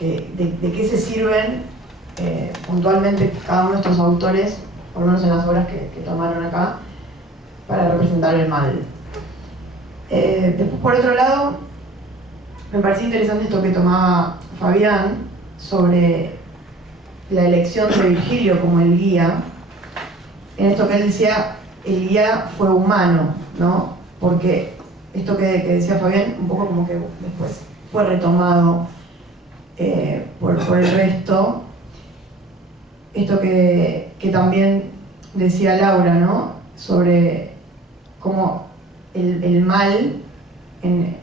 de qué se sirven puntualmente cada uno de estos autores, por lo menos en las obras que tomaron acá, para representar el mal. Después, por otro lado, me pareció interesante esto que tomaba Fabián sobre la elección de Virgilio como el guía. En esto que él decía, el guía fue humano, ¿no? Porque esto que decía Fabián, un poco como que después fue retomado por el resto. Esto que también decía Laura, ¿no? Sobre cómo el mal en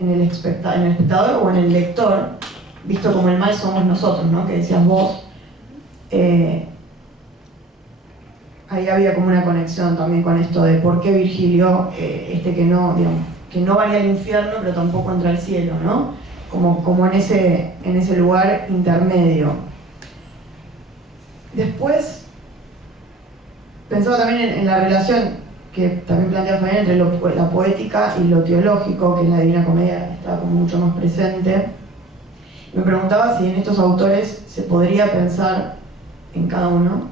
el espectador o en el lector, visto como el mal somos nosotros, ¿no? Que decías vos. Ahí había como una conexión también con esto de por qué Virgilio, que no, digamos, que no va al infierno pero tampoco entra al cielo, ¿no? Como en ese lugar intermedio. Después pensaba también en la relación que también plantea Fabián entre la poética y lo teológico, que en la Divina Comedia estaba como mucho más presente. Me preguntaba si en estos autores se podría pensar, en cada uno,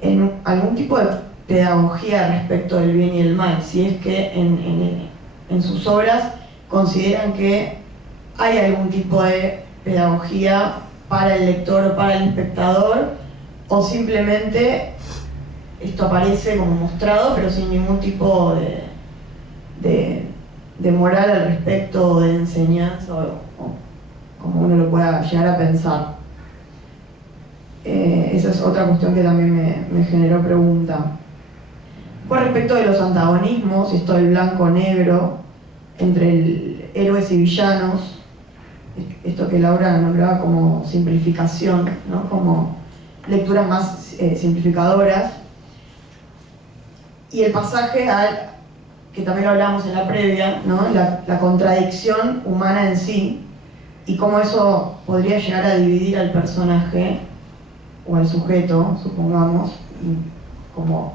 en algún tipo de pedagogía respecto del bien y el mal, si es que en sus obras consideran que hay algún tipo de pedagogía para el lector o para el espectador, o simplemente esto aparece como mostrado pero sin ningún tipo de moral al respecto, o de enseñanza, o como uno lo pueda llegar a pensar. Esa es otra cuestión que también me generó pregunta. Con respecto de los antagonismos, esto del blanco-negro, entre héroes y villanos, esto que Laura nombraba como simplificación, ¿no? Como lecturas más simplificadoras, y el pasaje que también lo hablamos en la previa, ¿no? La contradicción humana en sí, y cómo eso podría llegar a dividir al personaje o al sujeto, supongamos, como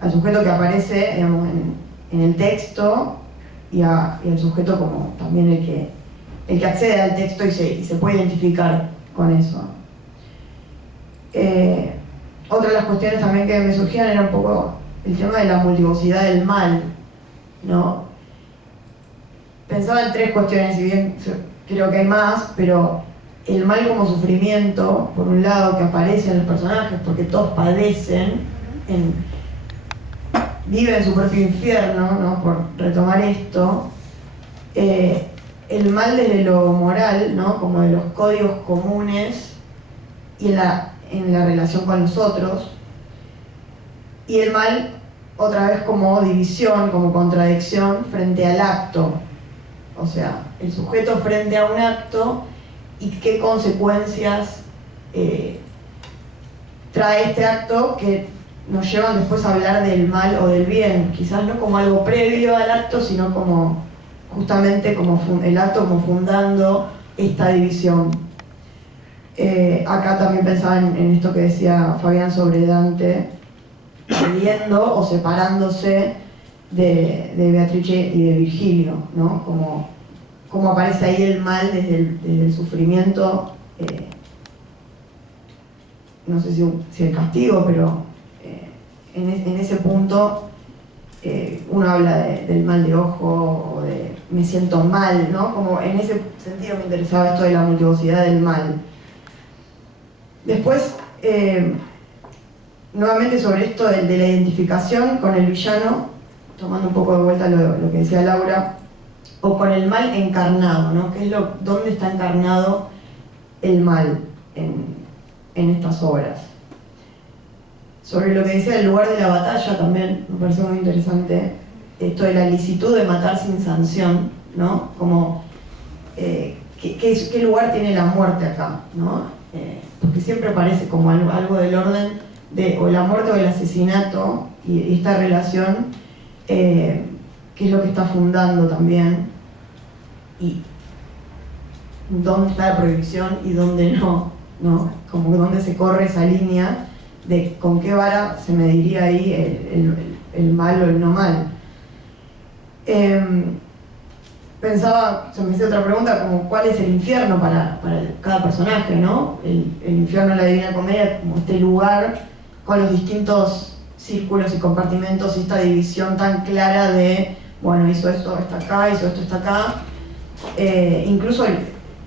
al sujeto que aparece, digamos, en el texto, y al sujeto como también el que accede al texto y se puede identificar con eso. Otra de las cuestiones también que me surgían era un poco el tema de la multivocidad del mal, ¿no? Pensaba en tres cuestiones, si bien creo que hay más, pero el mal como sufrimiento, por un lado, que aparece en los personajes, porque todos padecen, viven su propio infierno, ¿no? Por retomar esto. El mal desde lo moral, ¿no? Como de los códigos comunes y en la relación con los otros. Y el mal, otra vez, como división, como contradicción frente al acto. O sea, el sujeto frente a un acto y qué consecuencias trae este acto que nos llevan después a hablar del mal o del bien. Quizás no como algo previo al acto, sino como justamente como el acto como fundando esta división. Acá también pensaba en esto que decía Fabián sobre Dante, cediendo o separándose de Beatrice y de Virgilio, ¿no? Como aparece ahí el mal desde el sufrimiento, no sé si el castigo, pero en ese punto uno habla del mal de ojo o de me siento mal, ¿no? Como en ese sentido me interesaba esto de la multivocidad del mal. Después, nuevamente sobre esto de la identificación con el villano, tomando un poco de vuelta lo que decía Laura, o con el mal encarnado, ¿no? ¿Qué es dónde está encarnado el mal en estas obras? Sobre lo que decía el lugar de la batalla también me pareció muy interesante, esto de la licitud de matar sin sanción, ¿no? Como ¿qué lugar tiene la muerte acá, ¿no? Porque siempre parece como algo del orden de o la muerte o el asesinato, y esta relación que es lo que está fundando también, y dónde está la prohibición y dónde no, como dónde se corre esa línea de con qué vara se mediría ahí el mal o el no mal. pensaba, se me hacía otra pregunta, como cuál es el infierno para cada personaje, ¿no? El infierno de la Divina Comedia, como este lugar con los distintos círculos y compartimentos y esta división tan clara de, bueno, hizo esto, está acá, hizo esto, está acá. Incluso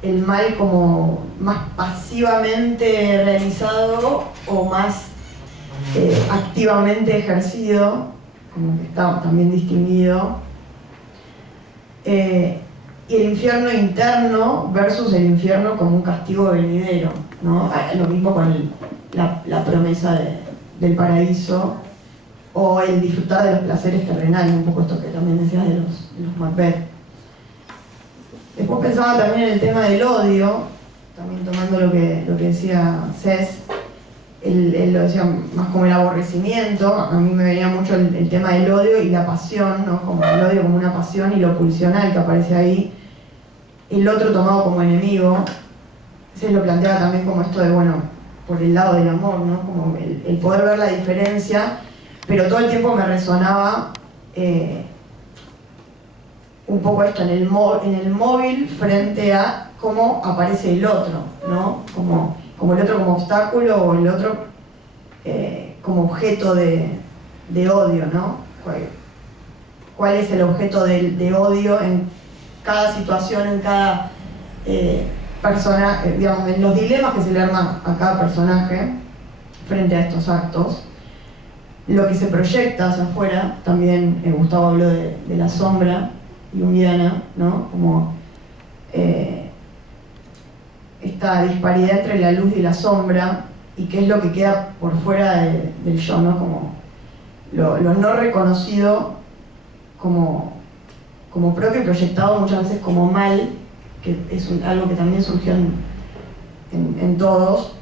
el mal como más pasivamente realizado o más activamente ejercido, como que está también distinguido. Y el infierno interno versus el infierno como un castigo venidero, ¿no? Lo mismo con la promesa del paraíso o el disfrutar de los placeres terrenales, un poco esto que también decías de los Macbeth. Después pensaba también en el tema del odio, también tomando lo que decía Cés, él lo decía más como el aborrecimiento. A mí me venía mucho el tema del odio y la pasión, ¿no? Como el odio como una pasión y lo pulsional que aparece ahí, el otro tomado como enemigo. Cés lo planteaba también como esto de, bueno, por el lado del amor, ¿no? Como el poder ver la diferencia, pero todo el tiempo me resonaba un poco esto en el móvil frente a cómo aparece el otro, ¿no? Como el otro como obstáculo o el otro como objeto de odio, ¿no? ¿Cuál es el objeto de odio en cada situación, en cada persona, digamos, en los dilemas que se le arman a cada personaje frente a estos actos? Lo que se proyecta hacia afuera, también Gustavo habló de la sombra junguiana, ¿no? Como esta disparidad entre la luz y la sombra y qué es lo que queda por fuera del yo, ¿no? Como lo no reconocido como propio y proyectado muchas veces como mal, que es algo que también surgió en todos,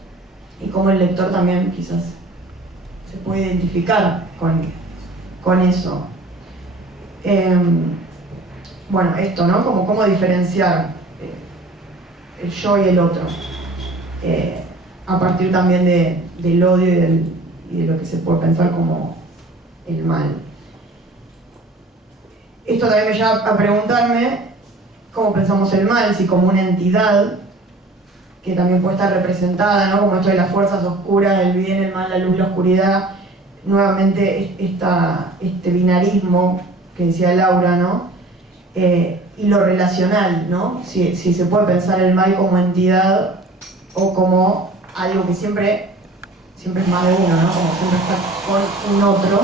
y como el lector también quizás se puede identificar con eso. Bueno, esto, ¿no? Como cómo diferenciar el yo y el otro, a partir también del odio y de lo que se puede pensar como el mal. Esto también me lleva a preguntarme cómo pensamos el mal, si como una entidad que también puede estar representada, ¿no? Como esto de las fuerzas oscuras, el bien, el mal, la luz, la oscuridad, nuevamente este binarismo que decía Laura, ¿no? Y lo relacional, ¿no? Si se puede pensar el mal como entidad o como algo que siempre es más de uno, ¿no? Como siempre está con un otro,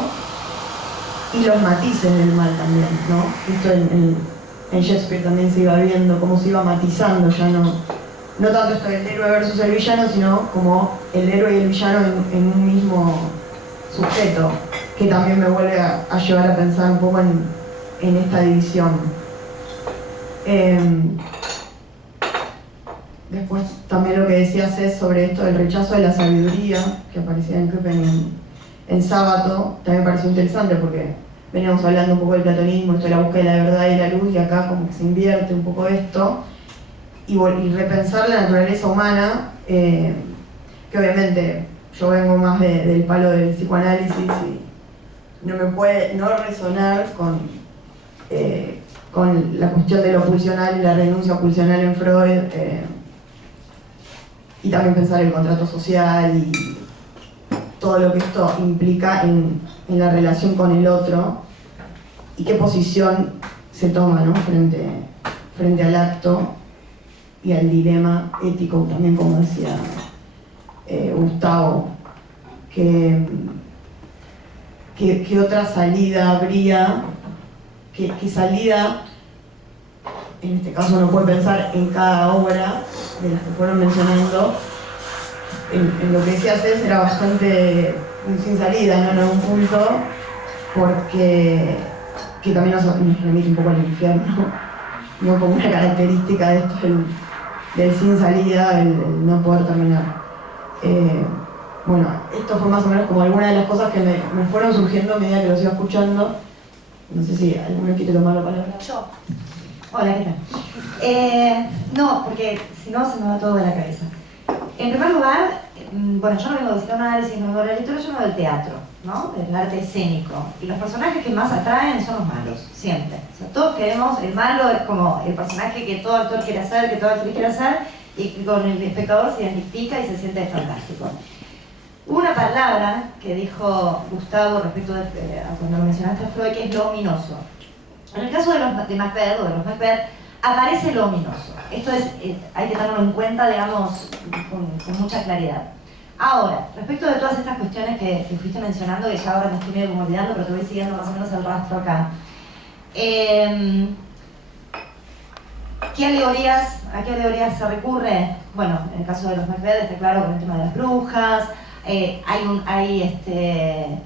y los matices del mal también, ¿no? Esto en Shakespeare también se iba viendo cómo se iba matizando, ya no tanto esto del héroe versus el villano, sino como el héroe y el villano en un mismo sujeto, que también me vuelve a llevar a pensar un poco en esta división. Después también lo que decías es sobre esto del rechazo de la sabiduría, que aparecía en Köppen en Sábato, también me pareció interesante porque veníamos hablando un poco del platonismo, esto de la búsqueda de la verdad y la luz, y acá como que se invierte un poco esto, y repensar la naturaleza humana, que obviamente yo vengo más del palo del psicoanálisis y no me puede no resonar con la cuestión de lo pulsional y la renuncia pulsional en Freud, y también pensar el contrato social y todo lo que esto implica en la relación con el otro y qué posición se toma, ¿no? frente al acto y al dilema ético, también como decía Gustavo, que otra salida habría, qué salida, en este caso uno puede pensar en cada obra de las que fueron mencionando. En lo que decía Cés era bastante sin salida, ¿no? En algún punto, porque que también nos remite un poco al infierno, ¿no? Como una característica de esto del sin salida, el no poder terminar. Bueno, esto fue más o menos como algunas de las cosas que me fueron surgiendo a medida que los iba escuchando. No sé si alguno quiere tomar la palabra. Yo. Hola, ¿qué tal? No, porque si no se me va todo de la cabeza. En primer lugar, bueno, yo no vengo de psicoanálisis, no vengo de la literatura, yo vengo del teatro. ¿no? Del arte escénico. Y los personajes que más atraen son los malos, siempre. O sea, todos queremos, el malo es como el personaje que todo actor quiere hacer, que toda actriz quiere hacer, y que con el espectador se identifica y se siente fantástico. Una palabra que dijo Gustavo respecto a cuando lo mencionaste a Freud, que es lo ominoso. En el caso de Macbeth, o de los Macbeth, aparece lo ominoso. Esto es, hay que tenerlo en cuenta, digamos, con mucha claridad. Ahora, respecto de todas estas cuestiones que fuiste mencionando, que ya ahora me estoy medio como olvidando, pero te voy siguiendo más o menos el rastro acá. ¿A qué alegorías se recurre? Bueno, en el caso de los Macbeth está claro con el tema de las brujas, hay